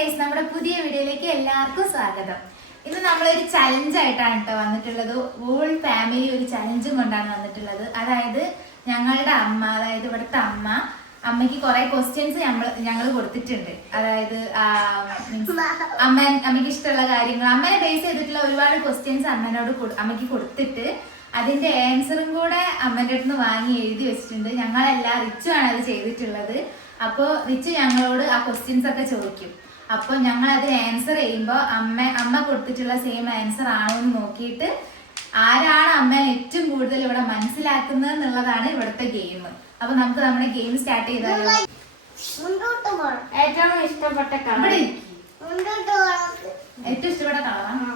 Guys, നമ്മുടെ പുതിയ വീഡിയോയിലേക്ക് എല്ലാവർക്കും സ്വാഗതം. ഇന്ന് നമ്മളൊരു ചലഞ്ച് ആയിട്ടാണ് കേട്ടോ വന്നിട്ടുള്ളത്. ഹോൾ ഫാമിലി ഒരു ചലഞ്ചും കൊണ്ടാണ് വന്നിട്ടുള്ളത്. അതായത് ഞങ്ങളുടെ അമ്മ, അതായത് ഇവിടുത്തെ അമ്മയ്ക്ക് കുറെ ക്വസ്റ്റ്യൻസ് ഞങ്ങൾ കൊടുത്തിട്ടുണ്ട്. അതായത് അമ്മയ്ക്ക് ഇഷ്ടമുള്ള കാര്യങ്ങൾ, അമ്മനെ ബേസ് ചെയ്തിട്ടുള്ള ഒരുപാട് ക്വസ്റ്റ്യൻസ് അമ്മയ്ക്ക് കൊടുത്തിട്ട് അതിന്റെ ആൻസറും കൂടെ അമ്മന്റെ അടുത്ത് വാങ്ങി എഴുതി വെച്ചിട്ടുണ്ട്. ഞങ്ങളെല്ലാം റിച്ചു ആണ് അത് ചെയ്തിട്ടുള്ളത്. അപ്പോൾ റിച്ചു ഞങ്ങളോട് ആ ക്വസ്റ്റ്യൻസ് ഒക്കെ ചോദിക്കും. അപ്പോൾ ഞങ്ങൾ അതിന് ആൻസർ ചെയ്യുമ്പോൾ അമ്മ കൊടുത്തിട്ടുള്ള സെയിം ആൻസർ ആണോ എന്ന് നോക്കിയിട്ട് ആരാണ് അമ്മ ഏറ്റവും കൂടുതൽ ഇവിടെ മനസ്സിലാക്കുന്നത് എന്നുള്ളതാണ് ഇവിടുത്തെ ഗെയിം. അപ്പൊ നമുക്ക് നമ്മുടെ ഗെയിം സ്റ്റാർട്ട് ചെയ്താലോ? ഏറ്റവും ഇഷ്ടപ്പെട്ട കളർ, ഏറ്റവും ഇഷ്ടപ്പെട്ട കളറാണ്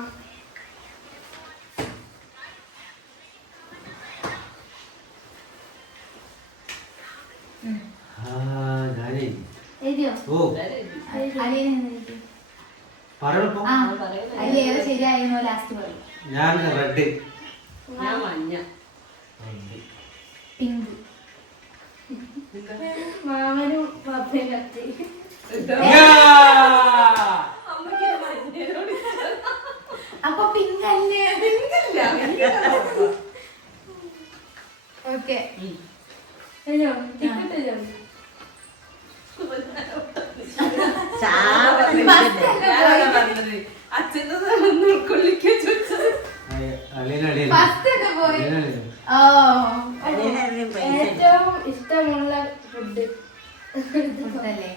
ശരിയായിരുന്നു. ലാസ്റ്റ് പറയും. ഞാൻ റെഡ്, ഞാൻ മഞ്ഞ, പിങ്ക്, മാമനും പപ്പയും കത്തി. അപ്പൊ പിങ്ക് അല്ലേ? ഓക്കെ, ഏറ്റവും ഇഷ്ടമുള്ള ഫുഡ് അല്ലേ?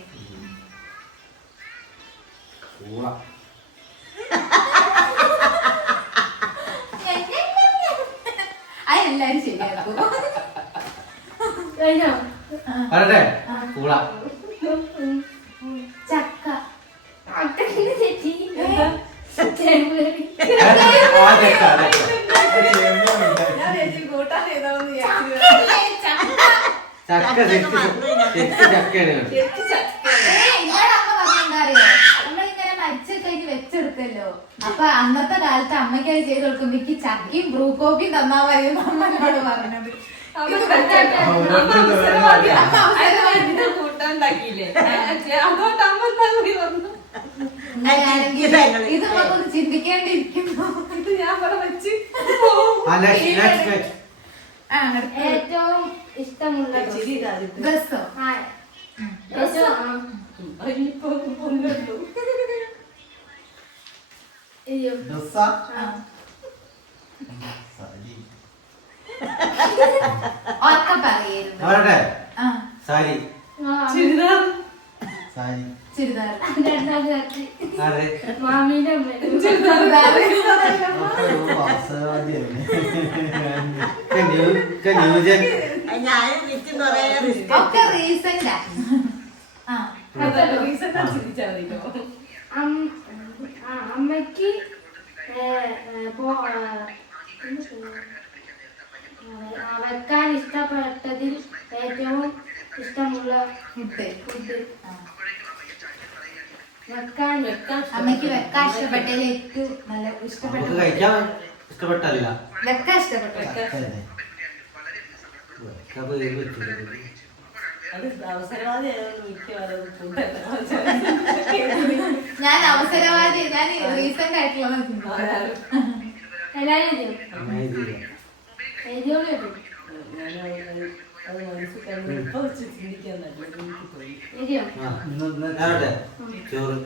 അതെല്ലാരും ശരിയാക്കും. കഴിഞ്ഞോ? ചക്ക, തെറ്റി. നമ്മളിങ്ങനെ മരിച്ചൊക്കെ കഴിഞ്ഞ് വെച്ചെടുക്കല്ലോ. അപ്പൊ അന്നത്തെ കാലത്ത് അമ്മയ്ക്ക് അത് ചെയ്ത് കൊടുക്കുമ്പോ എനിക്ക് ചക്കയും ബ്രൂ കോപ്പിയും തന്നാ മതി അമ്മനോട് പറഞ്ഞത്. ഇത് നമുക്കൊന്ന് ചിന്തിക്കേണ്ടിയിരിക്കുന്നു. ഇത് ഞാൻ ഇവിടെ വെച്ച് ഏറ്റവും ഇഷ്ടമുള്ള ഡ്രസ്സോ? ഒക്കെ പറയരുത്. സാരി, ചുരിദാർ, മാമീന്റെ ഒക്കെ റീസെന്റ്. അമ്മയ്ക്ക് വെക്കാൻ ഇഷ്ടപ്പെട്ടതിൽ ഏറ്റവും ഇഷ്ടമുള്ള ഫുഡ്. അമ്മയ്ക്ക് വെക്കാൻ ഇഷ്ടപ്പെട്ടതിൽ ഏറ്റവും നല്ല ഇഷ്ടപ്പെട്ട ഇഷ്ടപ്പെട്ടല്ല വെക്കാൻ ഇഷ്ടപ്പെട്ട ഞാൻ അവസരവാദി. ഞാൻ റീസെന്റ് ആയിട്ടുള്ള എല്ലാരും ചോറ്,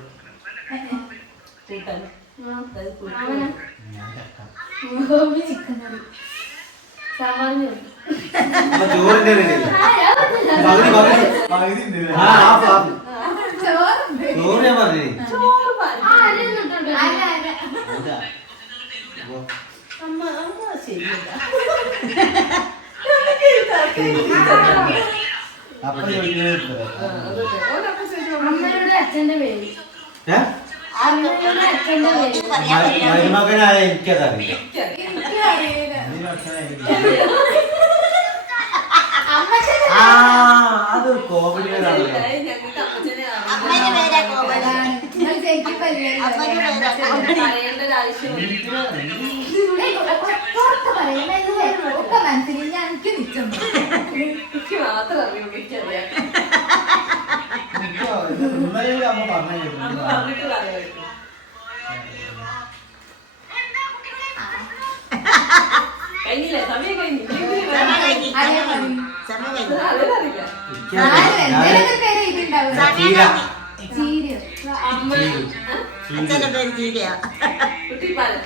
ചിക്കൻ കറി, ചോറ് ഞാൻ പറഞ്ഞു. അമ്മയുടെ അച്ഛന്റെ പേര്, മരുമകനായ എനിക്കതറിയില്ല. അതൊരു കോമഡി മനസ്സിൽ ഞാൻ എനിക്ക് നിൽക്കുന്നു. മാത്രം അറിയാം. ഇന്നലെ അമ്മ പറഞ്ഞു പറഞ്ഞിട്ട് പറയാമായിരുന്നു. കഴിഞ്ഞില്ലേ? സമയം കഴിഞ്ഞു. അതറിയില്ല. അച്ഛന്റെ പേര് ജീരയാ. കുട്ടിപ്പാലം.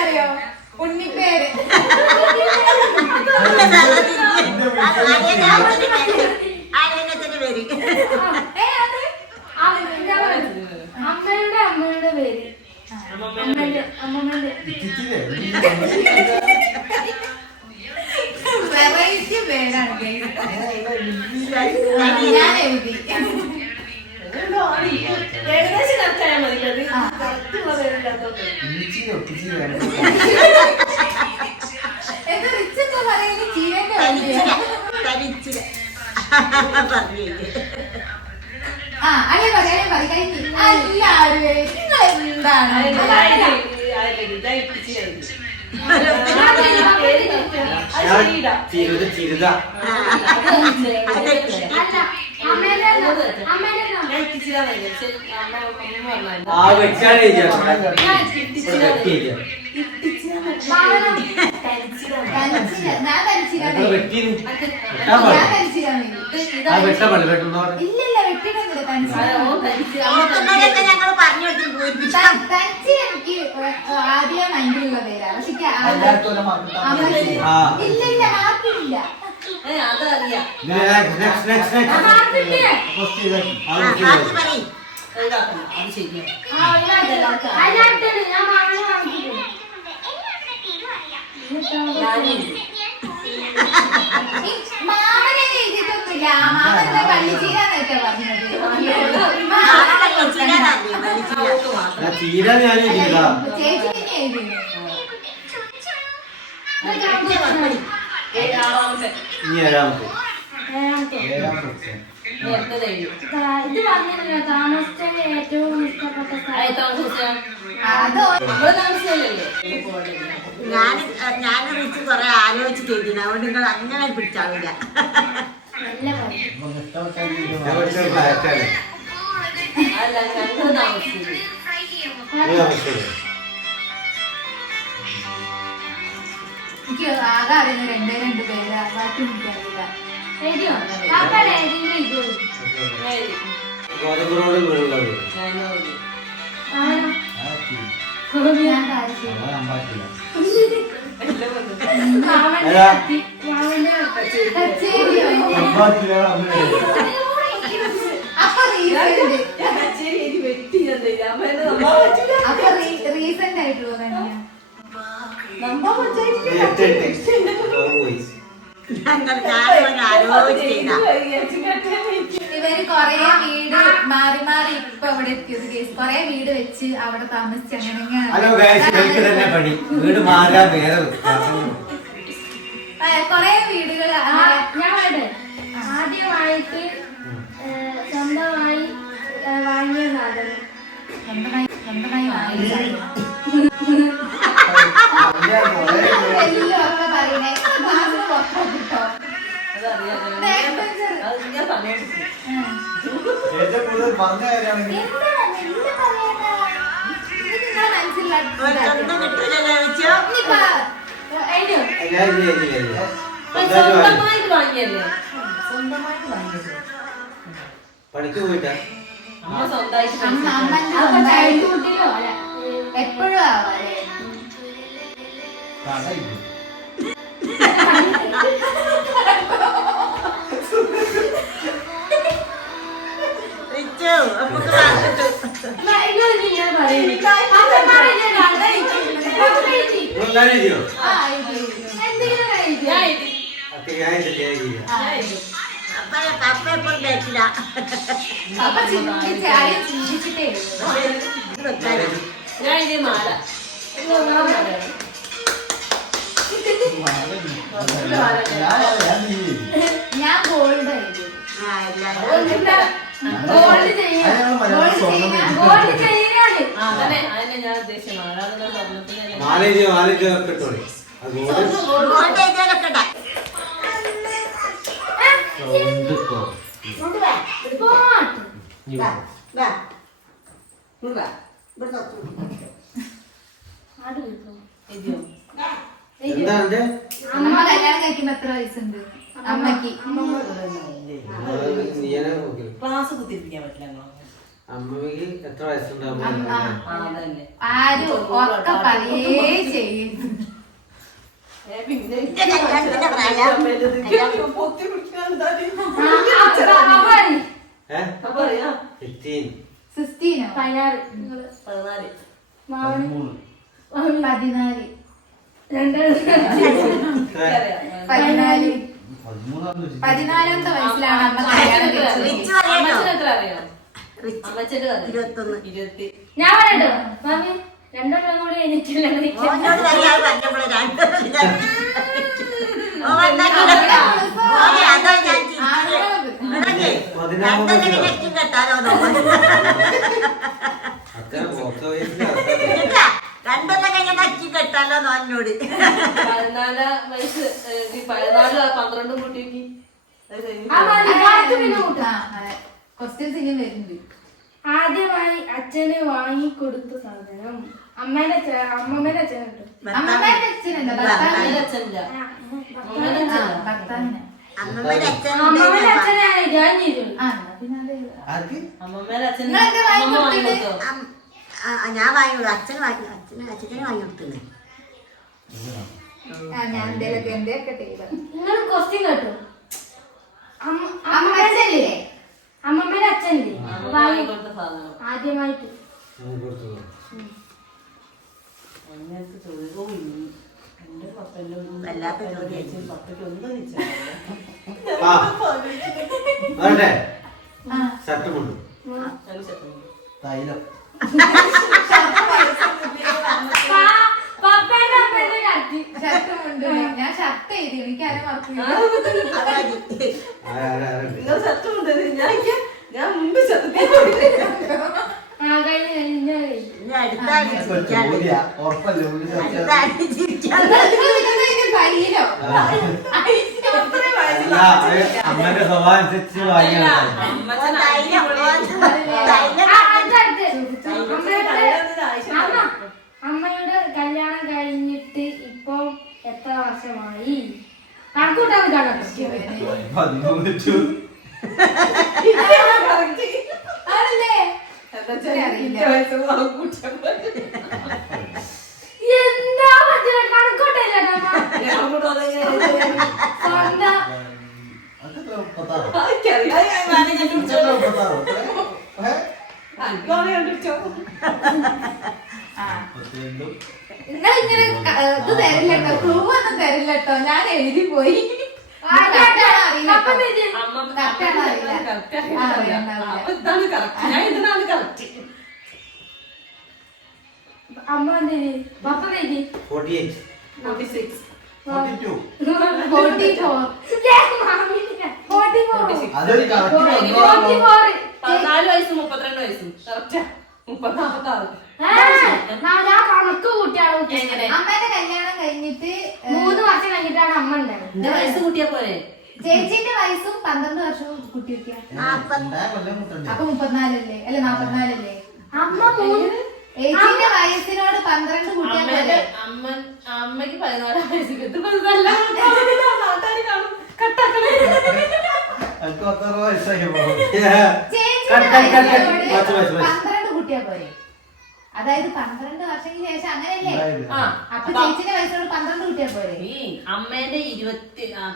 അറിയോ ഉണ്ണിപ്പേര് ആര്യനച്ഛന്റെ പേര് അമ്മയുടെ അമ്മയുടെ പേര് അമ്മമ്മയുടെ വെറൈറ്റി പേരാണ് ഞാൻ എഴുതി ഏകദേശം കറക്റ്റായാൽ മതി. അത് കറക്റ്റുള്ള പേരില്ലാത്തോണ്ട്. എന്താ റിച്ചൊക്കെ പറയുന്നത് ചീരന്റെ തരിച്ചിര പറഞ്ഞു. ആ അല്ലേ പറയാൻ കഴിഞ്ഞു എല്ലാവരും നിങ്ങൾ എന്താണ് ചിരുത ആ വെച്ചാണ് ഞാൻ തനിച്ചിരാണ് ഇല്ലില്ല വെട്ടിട്ടൊന്നുമില്ല നോക്കുന്നവരൊക്കെ ഞങ്ങൾ പറഞ്ഞു തനിച്ച് എനിക്ക് ആദ്യം മൈൻഡിലുള്ള പേരാണ് പക്ഷെ ഇല്ലില്ല മാർക്കില്ല അതറിയാം. പറയും. അത് ശരിയാണ്. മാമനെ എഴുതിയിട്ടൊന്നുമില്ല മാമന്റെ പള്ളിച്ചീരാന്നൊക്കെ പറഞ്ഞത് ചീര ഞാൻ ചേച്ചി പിന്നെ എഴുതി ഏഴാമത്തെ. ഇനി ഏഴാമത്തെ ഇത് പറഞ്ഞില്ല താമസിച്ച ഏറ്റവും ഇഷ്ടപ്പെട്ട സ്ഥലം. നമ്മള് താമസിച്ചല്ലേ? ഞാൻ വിളിച്ച് കൊറേ ആലോചിച്ച് ചെയ്തിരുന്നു. അതുകൊണ്ട് നിങ്ങൾ അങ്ങനെ പിടിച്ചാവില്ല. നല്ല പറയും. അല്ല, ഞങ്ങള് താമസിച്ചത്. എനിക്ക് ആകെ അറിയുന്ന രണ്ട് പേര് ബാക്കി എനിക്കറിയില്ല എഴുതിയോ? പാപ്പയുടെ ഏതെങ്കിലും ഇത് ഗോതമ്പുറോട് വീടുള്ളത് അവനോ? ഞാൻ കാര്യം ചെയ്യും മാമന്റെ ഏതാ? കത്തി, മാമന്റെ കച്ചേരിയോ അപ്പൊ റീസെന്റ് അപ്പൊ റീസെന്റ് ആയിട്ടുള്ളത് തന്നെയാ ഞാനും ആലോചിച്ച് ചെയ്താ. ഇവര് കൊറേ വീട് മാറി മാറി ഇപ്പൊ അവിടെ എത്തിയത് കേസ് കൊറേ വീട് വെച്ച് അവിടെ താമസിച്ച് ഹലോ ഗൈസ് ഇവർക്ക് തന്നെ പണി വീട് മാറാൻ വേറെ കൊറേ വീടുകൾ ഞാൻ പറയട്ടെ, ആദ്യമായിട്ട് സ്വന്തമായി വാങ്ങിയ സാധനം സ്വന്തമായി വാങ്ങിച്ചത് എല്ലാം ഒക്കെ പറയണേ ക്ലാസ്സിന് പുറത്താണ് കേട്ടോ പറഞ്ഞ കാര്യമാണെങ്കിൽ ഒന്നും കിട്ടൂലല്ലോ വെച്ചോ. സ്വന്തമായിട്ട് വാങ്ങിയല്ലേ? പണിക്ക് പോയിട്ടാ അമ്മ സ്വന്തമായിട്ട് ചൈൽഡ്ഹുഡിലോ അല്ല എപ്പോഴും ആവാല്ലേ വെച്ചോ. നമുക്ക് വാങ്ങിട്ടു. എഴുതിയോ ഞാൻ എഴുതി. പപ്പ എപ്പോഴും കഴിച്ചില്ല. അപ്പൊ ചിന്തിച്ച് ആരും ചിന്തിച്ചിട്ടേ ഉള്ളൂ. ഞാൻ എഴുതിയ മാല. ഞാൻ ഗോൾഡ് എഴുതി ആ എല്ലാരും ഗോൾഡ് ചെയ്യാൻ ഗോൾഡ് ചെയ്യാനാണ്. അതന്നെ ഞാൻ ഉദ്ദേശിച്ചത്. മാല എന്നുള്ള സ്വർണ്ണത്തിന് മാലേജ് കിട്ടോളി ഗോൾഡ് എഴുതിയാലൊക്കെ ഉണ്ടാ. സ്വന്തക്കോ. പോട്ട്. ഇനി വാ, പോ. വാ. ഇങ്ങോട്ട് വാ. ഇവിടെ നോക്കൂ. ആട് വിളിക്കോ? ഇരിയോ? എന്താ എന്റെ? അമ്മ കല്യാണം കഴിക്കുമ്പോ എത്ര വയസ്സുണ്ട് അമ്മക്ക്? നീയനെ നോക്കി. ക്ലാസ് കുത്തിരിപ്പിക്കാൻ പറ്റില്ല ഞങ്ങളെ. അമ്മയ്ക്ക് എത്ര വയസ്സുണ്ടാവും? ആ. അതന്നെ. ആരും ഉറക്ക പറയേ ചെയ്യരുത്. പിന്നെ എന്റെ കല്യാണത്തിന്റെ പ്രായം. പൊത്തി പിടിക്കാൻ എന്താ അവൻ അപ്പൊ അറിയാ 15. 16 16. 14. മാവന് 14 14. 14ാമത്തെ വയസ്സിലാണ് അമ്മ കല്യാണം കഴിച്ചത്. റിച്ച് പറയട്ടോ. അമ്മച്ചന് എത്ര അറിയാം? റിച്ച് അമ്മച്ചന്റെ കഥ 21. 20. ഞാൻ പറയട്ടോ മാമി രണ്ടെണ്ണം കൂടി കഴിഞ്ഞിട്ടില്ല ഓനോട് പറയാൻ പറഞ്ഞപ്പോഴേ ഓനെ അതാ ഞാൻ ചിരിച്ചത്. കെട്ടാലോ അത്ര മോശ വയസ്സിൽ രണ്ടെണ്ണം കഴിഞ്ഞ നക്കി കെട്ടാലോ എന്നോട്. 14 വയസ്സ് 14 12 കൂട്ടി വെക്കി. പിന്നെ കൂട്ടാ. ക്വസ്റ്റ്യൻസ് ഇനിയും വരുന്നുണ്ട്. ആദ്യമായി അച്ഛന് വാങ്ങിക്കൊടുത്ത സാധനം അമ്മേന്റെ അമ്മമ്മേന്റെ അച്ഛൻ കിട്ടും. അമ്മമ്മേന്റെ അച്ഛനുണ്ട്, ഭർത്താവിന്റെ അച്ഛനില്ല. ഭർത്താവിന്. അമ്മമ്മയുടെ അച്ഛൻ അമ്മമ്മേന്റെ അച്ഛനാണ് ഞാൻ ചെയ്തു. ആ എന്നാ പിന്നെ അത് ആർക്ക്? അമ്മമ്മേടെ അച്ഛൻ നിങ്ങളെന്താ വാങ്ങി അമ്മമ്മ വാങ്ങി കൊടുത്തത്? കൊടുത്തോ? ഞാൻ വാങ്ങി അച്ഛന് വാങ്ങി കൊടുത്തത്. ഞാൻ എന്തേലൊക്കെ എന്തൊക്കെ ചെയ്തു. നിങ്ങൾ ക്വസ്റ്റ്യൻ കേട്ടോ അമ്മച്ചല്ലേ? അമ്മമ്മേന്റെ അച്ഛനില്ലേ അമ്മമ്മ വാങ്ങി വാങ്ങി കൊടുത്ത സാധനം. ആദ്യമായിട്ട് കൊടുത്തത്. അങ്ങനത്തെ ചോദ്യം. ഓ, എന്റെ പപ്പന്റെ വല്ലാത്ത ചോദ്യം. പപ്പയ്ക്ക് ഒന്നും ആ വേണ്ടേ? ആ. ഷർട്ട് മുണ്ട്. തൈലം. പപ്പേന്റെ അമ്മേന്റെ കത്തി ഷർട്ട് ഉണ്ട്. ഞാൻ ഷർട്ട് ചെയ്തു. എനിക്ക് ആരും മറക്കില്ല. നിങ്ങൾ ചത്തുണ്ട്. ഞാൻ മുമ്പ് ചത്തു. കഴിഞ്ഞ അടുത്താണ് ചിരിക്കാൻ. ജോലിയാ, ഉറപ്പല്ലേ ഉള്ളിൽ വെച്ചാ. അടുത്താണ് ചിരിക്കാൻ. കയ്യിലോ? അല്ല, അമ്മന്റെ സ്വഭാവം അനുസരിച്ച് വാങ്ങിയാണ്. അമ്മയുടെ കല്യാണം കഴിഞ്ഞിട്ട് ഇപ്പൊ എത്ര വർഷമായി? കണക്കൂട്ടാൻ കാണാം. 13 ആണല്ലേ? എന്താ പറ്റില്ല കണക്കൂട്ടല്ല സ്വന്തം അതെത്ര 36? ആ. നിങ്ങളിങ്ങനെ ഇത് തരില്ലട്ടോ, ക്ലൂ ഒന്നും തരില്ലട്ടോ. ഞാൻ എഴുതി പോയി. അമ്മ എന്തേ പപ്പ എഴുതി 48. 46. 42. 44. അതൊരു correct number ആണോ? 14 വയസ്സും 32 വയസ്സും കറക്റ്റാ. 46. ഞാൻ കണക്ക് കൂട്ടിയാണ് എങ്ങനെ? അമ്മേന്റെ കല്യാണം കഴിഞ്ഞിട്ട് 3 വർഷം കഴിഞ്ഞിട്ടാണ് അമ്മ ഉണ്ടായത്. എന്റെ വയസ്സ് കൂട്ടിയാ പോരെ? ചേച്ചിന്റെ വയസ്സും 12 വർഷവും കുട്ടി വെക്കുക. രണ്ടാം കൊല്ലം മുട്ടണ്ടേ? അപ്പൊ 34 അല്ലേ? അല്ല 44 അല്ലേ? അമ്മ 3 ചേച്ചിന്റെ വയസ്സിനോട് 12 കുട്ടിയാ പോലെ. അമ്മക്ക് 14 വയസ്സ് നാട്ടുകാർ കാണും. കട്ടാക്കണേ. എനിക്ക് 16 വയസ്സായി പോകും. ചേച്ചിയുടെ കട്ട്. വയസ്സിനോട് 12 കുട്ടിയാ പോലെ. അതായത് 12 വർഷത്തിന് ശേഷം അങ്ങനെയല്ലേ? ആ, അപ്പൊ ചേച്ചിന്റെ വയസ്സിനോട് 12 കുട്ടിയാ പോലെ. ഈ അമ്മേന്റെ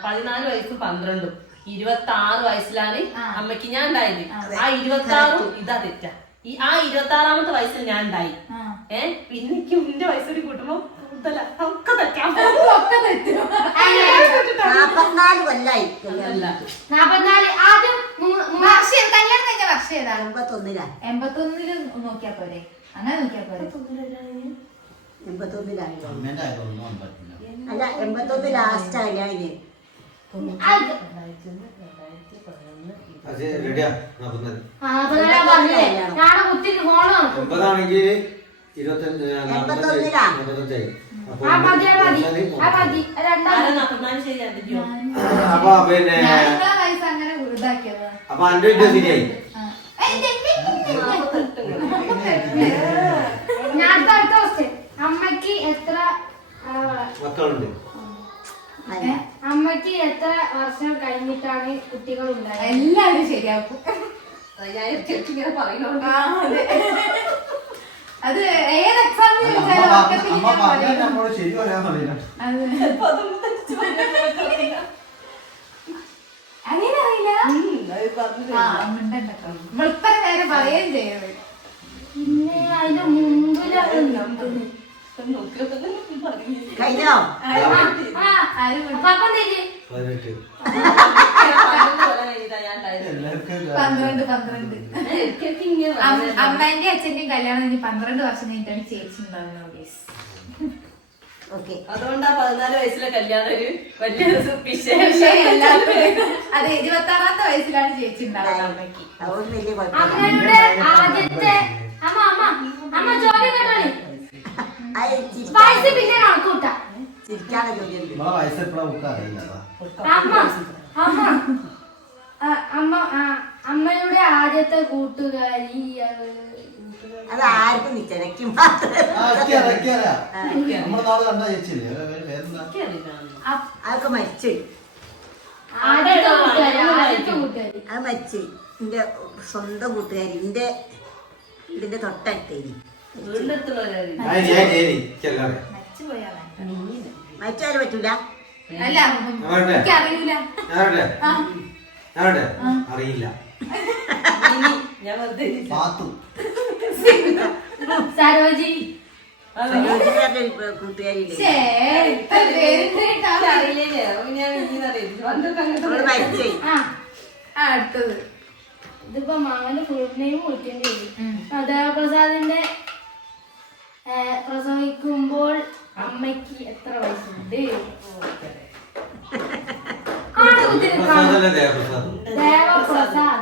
14 വയസ്സും 12ഉം 26 വയസ്സിലാണ് അമ്മക്ക് ഞാൻ ഉണ്ടായത്. ആ 26ഉം ഇതാ തെറ്റാ. ആ 26ാമത്തെ വയസ്സിൽ ഞാൻ ഉണ്ടായി. പിന്നെ എനിക്ക് എന്റെ വയസ്സോടി കൂട്ടുമ്പോ ഒക്കെ തെറ്റാൻ ഒക്കെ തെറ്റും. 44 കൊല്ലായി. അല്ല 44 ആദ്യം വർഷം കല്യാണം കഴിഞ്ഞ വർഷം ഏതാണ്? 81 81 നോക്കിയാ പോരെ? അങ്ങനെ നോക്കിയാ പോരെ? 81 അമ്മേന്റെ ആയതൊന്നും പറ്റില്ല. അല്ല 81 ലാസ്റ്റ് ആയി. അത് റെഡിയാ? 40. ഞാൻ കുത്തിക്ക് ഫോണ് 80 ആണെങ്കിൽ 25 45 ആ മതി രണ്ടാം നാപ്പത്തിനാല് ശരി. അപ്പൊ പിന്നെ ഞാൻ നിങ്ങളെ വയസ്സ് ഇതാക്കിയതാ. അപ്പൊ അന്റെ വീട്ടിൽ ശരിയായി. ആ. ഞാൻ അടുത്ത ക്വസ്റ്റ്യൻ. അമ്മക്ക് എത്ര മക്കളുണ്ട്. അമ്മക്ക് എത്ര വർഷം കഴിഞ്ഞിട്ടാണ് കുട്ടികൾ ഉണ്ടായത്? എല്ലാവരും ശരിയാക്കും. ഞാൻ ഇങ്ങനെ പറയുന്നുണ്ട്. ആ, അതെ. അത് ഏത് എക്സാമിന് ചോദിച്ചാലും ഒക്കത്തിൽ അമ്മ ഞാൻ പറഞ്ഞാൽ പറയും. നമ്മളോട് ശരി പറയാൻ പറയില്ല. അത് അങ്ങനെയറിയില്ല. ആ, മിണ്ടണ്ട. വെളുപ്പന നേരെ പറയുകയും ചെയ്യരുത്. പിന്നെ അതിന്റെ മുമ്പിലാണ് കഴിഞ്ഞോ? ആരും അപ്പൊ തേച്ച് 18. എല്ലാവർക്കും 12. അമ്മേന്റെ അച്ഛന്റെയും കല്യാണം കഴിഞ്ഞ് 12 വർഷം കഴിഞ്ഞിട്ടാണ് ചേച്ചി ഉണ്ടാവുന്നത്. ഓക്കെ. അതുകൊണ്ടാ 14 വയസ്സിലെ കല്യാണം ഒരു വലിയ പക്ഷേ വിശേഷം. എല്ലാവരും അതെ 26ാമത്തെ വയസ്സിലാണ് ചേച്ചി ഉണ്ടാവുന്നത് അമ്മയ്ക്ക്. അതുകൊണ്ട് വലിയ കുഴപ്പമില്ല. അമ്മയുടെ ആദ്യത്തെ അമ്മ അമ്മ അമ്മ ചോദ്യം കേട്ടോളി. അത് വയസ്സ് പിന്നെ കണക്കൂട്ടാ. ചിരിക്കാതെ ചോദ്യം. നമ്മളെ വയസ്സ് എപ്പോഴാ ബുക്ക് അറിയില്ല. അമ്മ അമ്മ അമ്മ അമ്മയുടെ ആദ്യത്തെ കൂട്ടുകാരി അത് ആർക്കും നിശ്ചയിക്കും മാത്രമേ. നമ്മുടെ നാളെ കണ്ടാ ചേച്ചില്ലേ വേറെന്താ? അതൊക്കെ മരിച്ചു. ആദ്യത്തെ കൂട്ടുകാരി അത് മരിച്ചു. എന്റെ സ്വന്തം കൂട്ടുകാരി ഇതിന്റെ തൊട്ടടുത്തേരി വീടിന്റെ അടുത്തുള്ളവരാണ്. മരിച്ചുപോയാളാണ്. മരിച്ചാല് പറ്റൂല. അല്ല എനിക്ക് അറിയൂല. അറിയില്ല. ഞാൻ വെറുതെ പാത്തു. സരോജി കൂട്ടുകാരില്ലേ? ശ്ശേ, ഇത്ര പേരിട്ട് കേട്ടാ. അറിയില്ലേ? ഞാൻ ഇങ്ങനെ പണ്ടൊക്കെ അവള് മരിച്ചു. ആ അടുത്തത് ഇതിപ്പോ മാമന്റെ ഫുൾ നെയിം വിളിക്കേണ്ടി വരും. ദേവപ്രസാദിന്റെ പ്രസവിക്കുമ്പോൾ അമ്മയ്ക്ക് എത്ര വയസ്സുണ്ട്? ദേവപ്രസാദ്.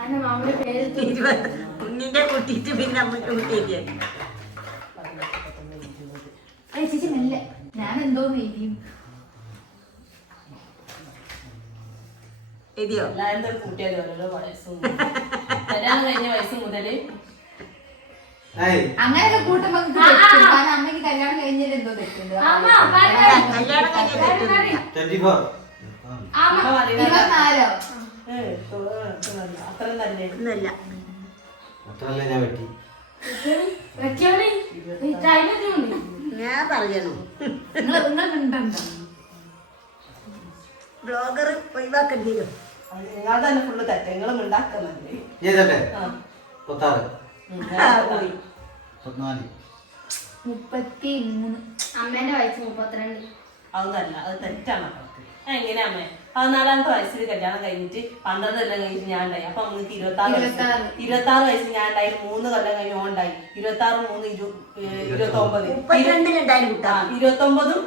അതിന്റെ മാമന്റെ പേര് കുഞ്ഞിന്റെ കുട്ടിയിട്ട് പിന്നെ അമ്മയ്ക്ക് കുട്ടിയൊക്കെ. ചേച്ചി മെല്ലെ ഞാൻ എന്തോന്ന് എഴുതിയും. എഴുതിയോ? എല്ലാവരും കൂട്ടിയാലും ഓരോരോ വയസ്സും കല്യാണം കഴിഞ്ഞ വയസ്സ് മുതല് അങ്ങനെയൊക്കെ കൂട്ടുമ്പോ നമുക്ക് തെറ്റും. കാരണം അമ്മയ്ക്ക് കല്യാണം കഴിഞ്ഞാൽ എന്തോ തെറ്റുണ്ട്. അമ്മ കല്യാണം കഴിഞ്ഞിട്ട് അമ്മ 24. അത്രയും തന്നെ. ഒന്നുമില്ല. അത്രല്ലേ ഞാൻ വെട്ടി. വെക്കോളി ചൈനൂണ്ട്. ഞാൻ പറയണു നിങ്ങൾ മിണ്ടണ്ട. ബ്ലോഗർ ഒഴിവാക്കേണ്ടി വരും. നിങ്ങൾ തന്നെ ഫുള്ള് തെറ്റ നിങ്ങളും ഉണ്ടാക്കുന്നല്ലേ. ഞാൻ തന്നെ 36. പോയി. 14. 33. അമ്മേന്റെ വയസ്സ് 32. അതൊന്നല്ല, അത് തെറ്റാണ്. എങ്ങനെയാ അമ്മേ? 14ാമത്തെ വയസ്സിൽ കല്യാണം കഴിഞ്ഞിട്ട് 12 കൊല്ലം കഴിഞ്ഞിട്ട് ഞാൻ ഉണ്ടായി. അപ്പൊ നിങ്ങൾക്ക് 26 വയസ്സിൽ ഞാൻ ഉണ്ടായി. 3 കൊല്ലം കഴിഞ്ഞ് ഓൺ ഉണ്ടായി. 26, 3, 29. 32 കൂട്ടാം. 29ഉം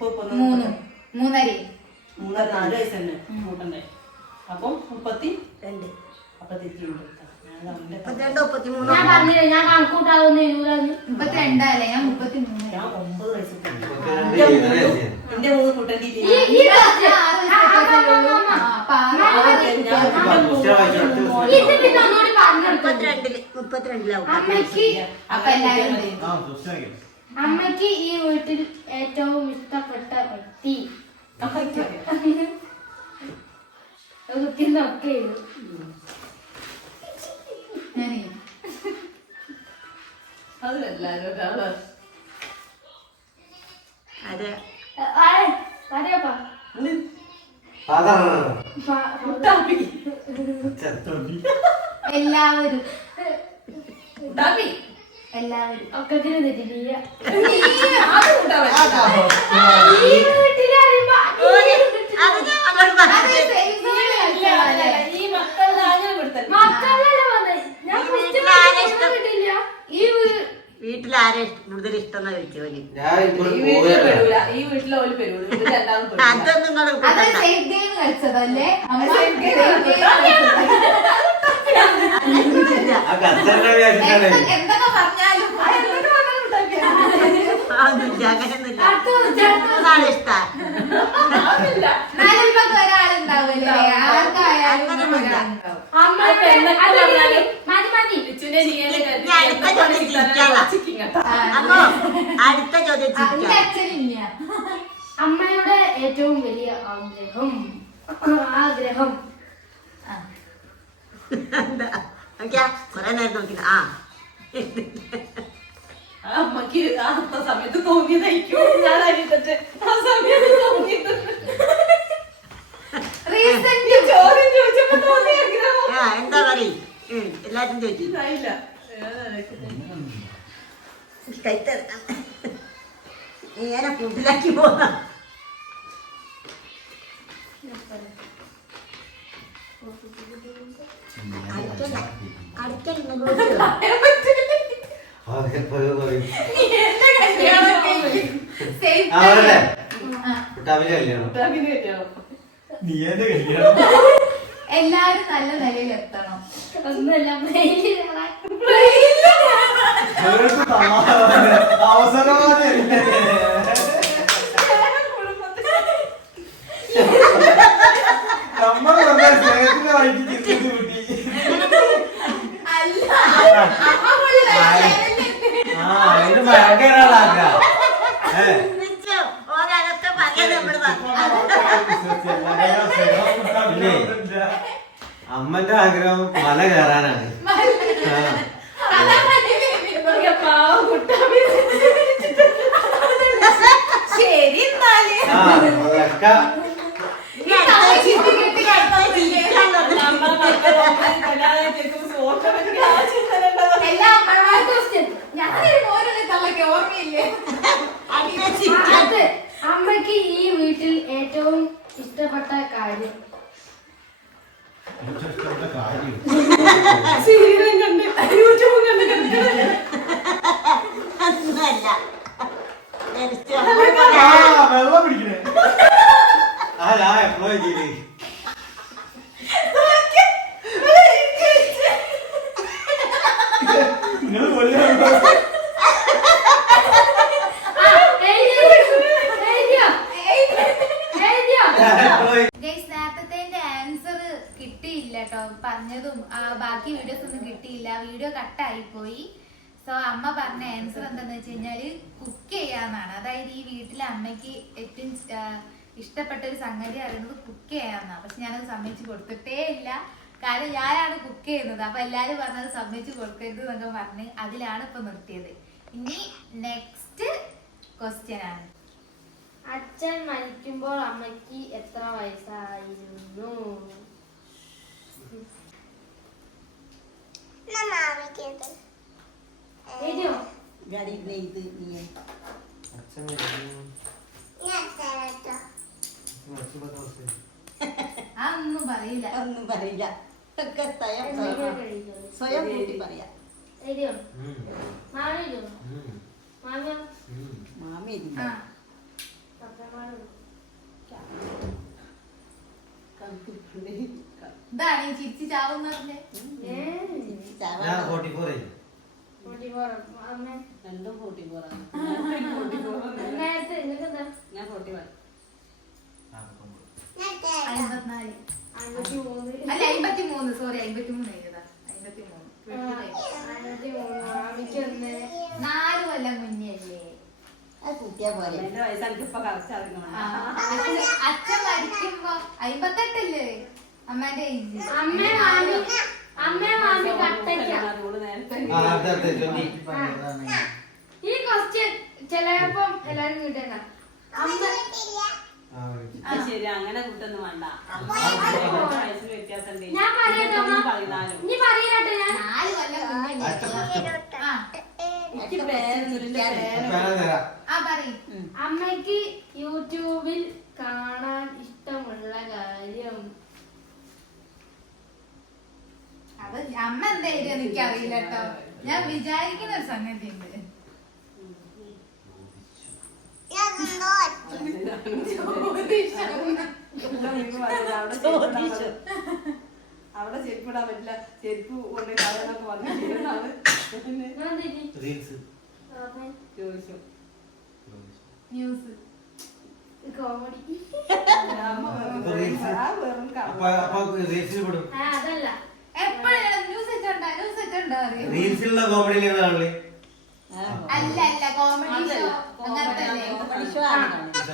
33. 3. 4 വയസ്സ് തന്നെ കൂട്ടണ്ടേ. അപ്പം 32. രണ്ട്. അപ്പൊ തെറ്റിയുണ്ട്. 32, 33. ഞാൻ പറഞ്ഞില്ലേ ഞാൻ കണക്കൂട്ടാവുന്ന എഴുതാന്ന്. 32 അല്ലേ? ഞാൻ 33. ഞാൻ 9 വയസ്സിൽ തന്നെ. 32 എന്റെ 3 കൂട്ടണ്ടില്ലേ? ഈ ക്വസ്റ്റ്യൻ. ഇത് പിന്നെ ഒന്നുകൂടി പറഞ്ഞെടുക്കും. 32 അമ്മയ്ക്ക് അപ്പൊ എല്ലാരും ആ സുസ്റ്റാക്കി. അമ്മയ്ക്ക് ഈ വീട്ടിൽ ഏറ്റവും ഇഷ്ടപ്പെട്ട വ്യക്തി ഒക്കെ അതിലെല്ലാരും ഒരാള് അതെ. അറിയാപ്പാ കുട്ടാപ്പി. എല്ലാവരും കുട്ടാപ്പി. എല്ലാവരും ഒക്കെ തെറ്റില്ല. അത് കൂട്ടാൻ പറ്റില്ല. ഈ വീട്ടിൽ അറിയുമ്പോ അത് ഞാൻ അവളോട് പറഞ്ഞു. ഈ മക്കളുടെ ആഗ്രഹം കൊടുത്തല്ലേ. മക്കളല്ലേ വന്നേ. ഞാൻ ഈ first വീട്ടിൽ ആരെ ഇഷ്ടം? വീട്ടിലില്ല. ഈ വീട്ടിൽ ആരെ കൂടുതൽ ഇഷ്ടം എന്ന് ചോദിച്ചു പോലെ. ഞാൻ ഇപ്പോൾ ഈ വീട്ടിൽ പെടൂല. ഈ വീട്ടിലെ ഒരു പെരൂല. ഇത് രണ്ടാമത് പെടൂല. അതൊന്നും നിങ്ങൾ അത് സേഫ് ഗെയിം കളിച്ചതല്ലേ? അമ്മ Safe game ആ കച്ചറിനെ വിചാരിച്ചിട്ടാണ്. എന്തൊക്കെ പറഞ്ഞാലും അങ്ങനെയൊന്നുമില്ല. അടുത്ത മൂന്നാളെ ഇഷ്ടം. അതില്ല. എന്നാലും ഇപ്പൊ ഒരാളുണ്ടാവുമല്ലേ, ആർക്കായാലും ഒരാളുണ്ടാവും. അമ്മയുടെ ലിച്ചുവിനെ നീയല്ലേ കരുതി ഞാൻ അടുത്ത എന്നെ ചോദ്യം പഠിപ്പിക്കാൻ ചിരിക്കാനാ. ചിരിക്കും കേട്ടോ. അമ്മോ അടുത്ത ചോദ്യം എന്റെ ചിരിക്കാം. അച്ഛനില്ല. അമ്മയുടെ ഏറ്റവും വലിയ ആഗ്രഹം ആ. എന്താ? നോക്കിയാ കൊറേ നേരം നോക്കില്ല. ആ ആ അമ്മക്ക് ആ സമയത്ത് തോന്നിയതായിരിക്കും. ഞാൻ അരിഞ്ഞിട്ട് ആ സമയത്ത് തോന്നിയത് Recent ചോദ്യം ചോദിച്ചപ്പോ തോന്നിയ ആഗ്രഹം. ആ, എന്താ പറയും എല്ലാരും ചോദിച്ചു ഇല്ല. കൈത്തെടുക്കാം നേരെ കൂട്ടിലാക്കി പോന്ന അടുത്ത അതെപ്പോഴും പറയും. നീ എന്റെ കല്യാണം കഴിഞ്ഞു. Safe അവരല്ലേ? ആ. കുട്ടാവിന്റെ കല്യാണം. കുട്ടാവിന് കല്യാണം. നീ എന്റെ കല്യാണം എല്ലാരും നല്ല നിലയിൽ എത്തണം. ഒന്നുമല്ല അവസരമാണ് നമ്മൾ സ്നേഹത്തിന്റെ വഴിക്ക് ചിന്തിച്ച് കിട്ടി. അല്ല, അമ്മ full വിഷമല്ലേ? ആ അതിന് ഭയങ്കര ആളാക്കാം. ഓരോരൊക്കെ പറയാൻ നമ്മള് പിന്നെ അമ്മന്റെ ആഗ്രഹം മല കയറാനാണ്. ആ. അതാ മനസ്സിലായി. നോക്കിയാ പാവം കുട്ടാവി. ശരി എന്നാല് ആ, അതൊക്കെ ഈ തല ചുറ്റി കെട്ടി കിടന്നില്ലേ? അമ്മ മക്കളെ കല്യാണം കേൾക്കുമ്പോ ഓട്ടോമാറ്റിക് ആ ചിന്ത ഉണ്ടാവും. എല്ലാ അമ്മമാർക്കും ഞാനൊരു മോനുള്ള തള്ളക്ക് ഓർമ്മയില്ലേ? അത് അമ്മയ്ക്ക് ഈ വീട്ടിൽ ഏറ്റവും ഇഷ്ടപ്പെട്ട കാര്യം കാര്യം സീരിയലും കണ്ട് യൂട്യൂബും കണ്ട് കിടക്കണ ഒന്നുമല്ല വെള്ളം പിടിക്കണേ ആ ഞാൻ എപ്പോഴും ചെയ്തേ. നിങ്ങൾ കൊല്ലാ Guys, നേരത്തെ ആൻസർ കിട്ടിയില്ല കേട്ടോ. പറഞ്ഞതും ബാക്കി വീഡിയോസ് ഒന്നും കിട്ടിയില്ല. വീഡിയോ കട്ടായി പോയി. സോ അമ്മ പറഞ്ഞ ആൻസർ എന്താന്ന് വെച്ച് കഴിഞ്ഞാല് കുക്ക് ചെയ്യാന്നാണ്. അതായത് ഈ വീട്ടിലെ അമ്മയ്ക്ക് ഏറ്റവും ഇഷ്ടപ്പെട്ട ഒരു സംഗതി അറിയുന്നത് കുക്ക് ചെയ്യാന്നാണ്. പക്ഷെ ഞാനത് സമ്മതിച്ച് കൊടുത്തിട്ടേ ഇല്ല. കാരണം ഞാനാണ് കുക്ക് ചെയ്യുന്നത്. അപ്പൊ എല്ലാരും പറഞ്ഞത് സമ്മതിച്ച് കൊടുക്കരുത് എന്നൊക്കെ പറഞ്ഞ് അതിലാണ് ഇപ്പൊ നിർത്തിയത്. ഇനി നെക്സ്റ്റ് ക്വസ്റ്റ്യൻ ആണ്. അച്ഛൻ മരിക്കുമ്പോൾ അമ്മയ്ക്ക് എത്ര വയസ്സായിരുന്നു? എഴുതിയോ? ഇത് നീ അച്ഛൻ മരിക്കുന്നു. അച്ഛൻ 10 വർഷമായി. അതൊന്നും പറയില്ല. ഒന്നും പറയില്ല ഒക്കെ സ്വയം കൂട്ടി പറയാ എഴുതിയോ? ഉം. മാമി എഴുതിയോ? ഉം. മാമിയോ? ഉം. മാമി ആ. പപ്പമാരോ? ഇതാണ് ഈ ചിരിച്ച് ചാവുന്ന പറഞ്ഞേ. ഞാൻ 44 ആയി. 44. അമ്മ രണ്ടും 44 നേരത്തെ നിനക്കെന്താ? ഞാൻ 41. 54. 53. അല്ല 53. സോറി 53 എഴുതാ. 53. 53. മാമിക്ക് ഒന്ന് 4 കൊല്ലം മുന്നേ അല്ലേ? അത് കൂട്ടിയാ പോലെ എന്റെ വയസ്സ് എനിക്കിപ്പോ കറക്റ്റ് അറിയണം. അച്ഛൻ മരിക്കുമ്പോ 58 അല്ലേ അമ്മേന്റെ ഏജ്? അമ്മ മാമി കട്ടയ്ക്ക. അതുകൊണ്ട് നേരത്തെ ആ, അടുത്ത 20. ഈ ക്വസ്റ്റ്യൻ ചിലപ്പം എല്ലാരും കിട്ടണ്ട. അമ്മ ആ, വിളിച്ചു. അത് ശരി, അങ്ങനെ കൂട്ടൊന്നും വേണ്ട. വയസ്സിന് വ്യത്യാസം ഉണ്ട്. ഞാൻ പറയട്ടെ അമ്മ? 14. ഇനി പറയട്ടെ ഞാൻ. 4 കൊല്ലം മുന്നേ അല്ലേ? ആ എനിക്ക് പേരൊന്നുമില്ല, പേരൊന്നും പേന തരാം. ആ പറയും. അമ്മയ്ക്ക് യൂട്യൂബിൽ കാണാൻ ഇഷ്ടമുള്ള കാര്യം. അത് അമ്മ എന്താ എഴുതിയ എനിക്കറിയില്ല കേട്ടോ. ഞാൻ വിചാരിക്കുന്ന ഒരു സംഗതി ഉണ്ട്. അവിടെ ചെരുപ്പിടാൻ പറ്റില്ല, ചെരുപ്പ് കൊണ്ട് കളയാനൊക്കെ വന്നിട്ടാണ് ഞാൻ തിരി. റീൽസ്. ചോദിച്ചു. News comedy. റീൽസിൽ പെടും. അതല്ല. എപ്പോഴും ന്യൂസ് ഇട്ടുണ്ടോ അറിയാം. റീൽസിലുള്ള കോമഡി കാണല്ലേ? അല്ല കോമഡി ഷോ അങ്ങനത്തെ കോമഡി ഷോ ആണ് കാണുന്നത്.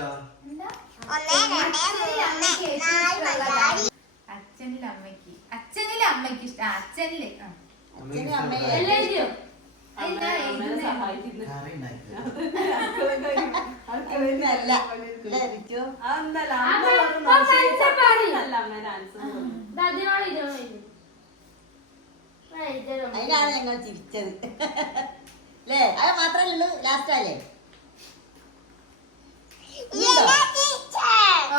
അച്ഛനിലെ അമ്മയ്ക്ക് ഇഷ്ടം. അച്ഛനില് അച്ഛനും അമ്മയും എല്ലാം എഴുതിയോ? അമ്മേനെ സഹായിക്കുന്നു. അടുക്കളയിലല്ല. അല്ലേ റിച്ചു? അതെന്തല്ല, അപ്പൊ അമ്മ പറഞ്ഞു ഇപ്പൊ മനസ്സിൽ പാടി. അല്ല അമ്മേനെ ആൻസർ പറഞ്ഞു. ഇത് അതിനോട് ഇതിനോട് എഴുതി. എഴുതണം. അതിനാണ് ഞങ്ങൾ ചിരിച്ചത് അല്ലേ? അത് മാത്രല്ലേ ഉള്ളൂ, ലാസ്റ്റ് അല്ലേ?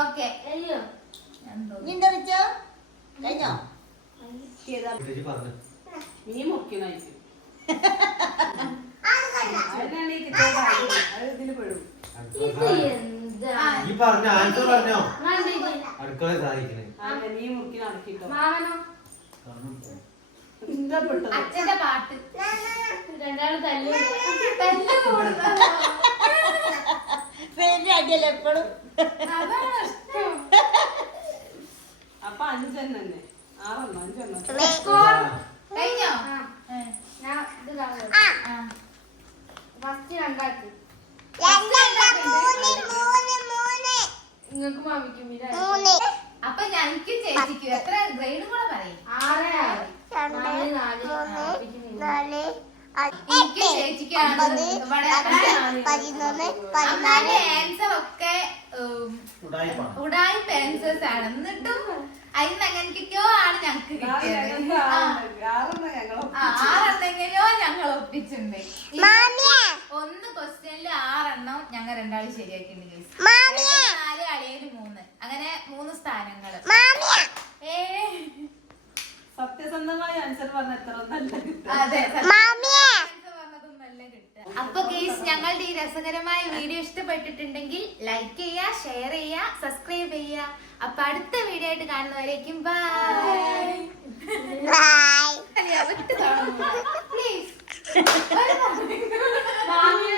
ഓക്കെ. എഴുതിയോ? ഇനിയുണ്ടോ റിച്ചോ? കഴിഞ്ഞോ? ചേച്ചി പറഞ്ഞു. നീ മുക്കിനായിരിക്കും. അതിനാണ് ഈ കിച്ചൺ കാര്യം. അത് ഇതില് പെടും. ഇത് എന്താ? ഈ പറഞ്ഞ ആൻസർ പറഞ്ഞോ? കണ്ടിട്ട്. അടുക്കളയെ സഹായിക്കണേ. അങ്ങനെ നീ മുക്കി നടക്കിട്ടോ. മാമനോ? ഇഷ്ടപ്പെട്ടത്. അച്ഛന്റെ പാട്ട് രണ്ടാള് തല്ലു. പേരിന്റെ അടിയല്ലേ എപ്പോഴും? അതാണ് ഇഷ്ടം. അപ്പൊ 5 തന്നെ 6 5 കഴിഞ്ഞോ? ഞാൻ ഇത് കാണുന്നത്. ഫസ്റ്റ് രണ്ടാൾക്ക് നിങ്ങൾക്ക് മാമിക്കും അപ്പൊ ഞങ്ങൾക്ക് ചേച്ചിക്കും എത്ര ഗ്രേഡും കൂടെ പറയും. 6 4 4 എനിക്ക് ചേച്ചിക്കാണ് ഇവിടെ അമ്മാന്റെ ആൻസർ ഒക്കെ ഉടായ്പ ആൻസേഴ്സ് ആണ്. എന്നിട്ടും അതിന് അങ്ങനെയൊക്കെയോ ആണ് ഞങ്ങക്ക് കിട്ടിയത്. 6 ഞങ്ങൾ ഒപ്പിച്ചിട്ടുണ്ട്. ഒന്ന് ക്വസ്റ്റ്യനിൽ 6 ഞങ്ങൾ രണ്ടാളും ശരിയാക്കിയിട്ടുണ്ട്. 4 അളിയന് 3 അങ്ങനെ 3 സ്ഥാനങ്ങള്. സത്യസന്ധമായ ആൻസർ പറഞ്ഞ എത്ര നല്ല കിട്ടും. അതെ അപ്പൊ ഗൈസ് ഞങ്ങളുടെ ഈ രസകരമായ വീഡിയോ ഇഷ്ടപ്പെട്ടിട്ടുണ്ടെങ്കിൽ ലൈക്ക് ചെയ്യുക, ഷെയർ ചെയ്യുക, സബ്സ്ക്രൈബ് ചെയ്യുക. അപ്പൊ അടുത്ത വീഡിയോ ആയിട്ട് കാണുന്നവരേക്കും ബൈ. പ്ലീസ് മാമിയെ